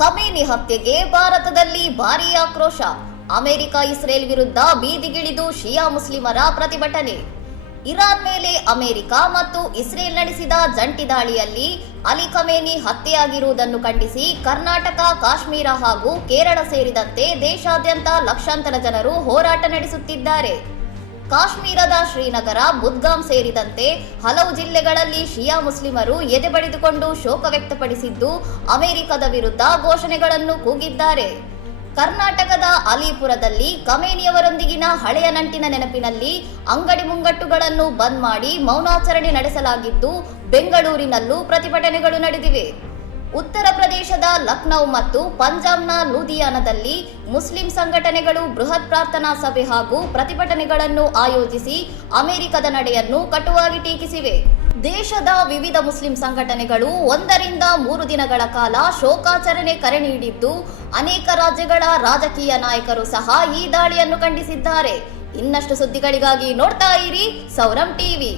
Khamenei ಹತ್ಯೆಗೆ ಭಾರತದಲ್ಲಿ ಭಾರೀ ಆಕ್ರೋಶ. ಅಮೆರಿಕ ಇಸ್ರೇಲ್ ವಿರುದ್ಧ ಬೀದಿಗಿಳಿದು ಶಿಯಾ ಮುಸ್ಲಿಮರ ಪ್ರತಿಭಟನೆ. ಇರಾನ್ ಮೇಲೆ ಅಮೆರಿಕ ಮತ್ತು ಇಸ್ರೇಲ್ ನಡೆಸಿದ ಜಂಟಿ ದಾಳಿಯಲ್ಲಿ ಅಲಿ ಖಮೇನಿ ಹತ್ಯೆಯಾಗಿರುವುದನ್ನು ಖಂಡಿಸಿ ಕರ್ನಾಟಕ, ಕಾಶ್ಮೀರ ಹಾಗೂ ಕೇರಳ ಸೇರಿದಂತೆ ದೇಶಾದ್ಯಂತ ಲಕ್ಷಾಂತರ ಜನರು ಹೋರಾಟ ನಡೆಸುತ್ತಿದ್ದಾರೆ. ಕಾಶ್ಮೀರದ ಶ್ರೀನಗರ, ಬುದ್ಗಾಮ್ ಸೇರಿದಂತೆ ಹಲವು ಜಿಲ್ಲೆಗಳಲ್ಲಿ ಶಿಯಾ ಮುಸ್ಲಿಮರು ಎದೆ ಬಡಿದುಕೊಂಡು ಶೋಕ ವ್ಯಕ್ತಪಡಿಸಿದ್ದು, ಅಮೆರಿಕದ ವಿರುದ್ಧ ಘೋಷಣೆಗಳನ್ನು ಕೂಗಿದ್ದಾರೆ. ಕರ್ನಾಟಕದ ಅಲಿಪುರದಲ್ಲಿ ಖಮೇನಿಯವರೊಂದಿಗಿನ ಹಳೆಯ ನಂಟಿನ ನೆನಪಿನಲ್ಲಿ ಅಂಗಡಿ ಮುಂಗಟ್ಟುಗಳನ್ನು ಬಂದ್ ಮಾಡಿ ಮೌನಾಚರಣೆ ನಡೆಸಲಾಗಿದ್ದು, ಬೆಂಗಳೂರಿನಲ್ಲೂ ಪ್ರತಿಭಟನೆಗಳು ನಡೆದಿವೆ. ಉತ್ತರ ಪ್ರದೇಶದ ಲಖನೌ ಮತ್ತು ಪಂಜಾಬ್ನ ಲೂಧಿಯಾನದಲ್ಲಿ ಮುಸ್ಲಿಂ ಸಂಘಟನೆಗಳು ಬೃಹತ್ ಪ್ರಾರ್ಥನಾ ಸಭೆ ಹಾಗೂ ಪ್ರತಿಭಟನೆಗಳನ್ನು ಆಯೋಜಿಸಿ ಅಮೆರಿಕದ ನಡೆಯನ್ನು ಕಟುವಾಗಿ ಟೀಕಿಸಿವೆ. ದೇಶದ ವಿವಿಧ ಮುಸ್ಲಿಂ ಸಂಘಟನೆಗಳು 1 ರಿಂದ 3 ದಿನಗಳ ಕಾಲ ಶೋಕಾಚರಣೆ ಕರೆ ನೀಡಿದ್ದು, ಅನೇಕ ರಾಜ್ಯಗಳ ರಾಜಕೀಯ ನಾಯಕರು ಸಹ ಈ ದಾಳಿಯನ್ನು ಖಂಡಿಸಿದ್ದಾರೆ. ಇನ್ನಷ್ಟು ಸುದ್ದಿಗಳಿಗಾಗಿ ನೋಡ್ತಾ ಇರಿ ಸೌರಂ ಟಿವಿ.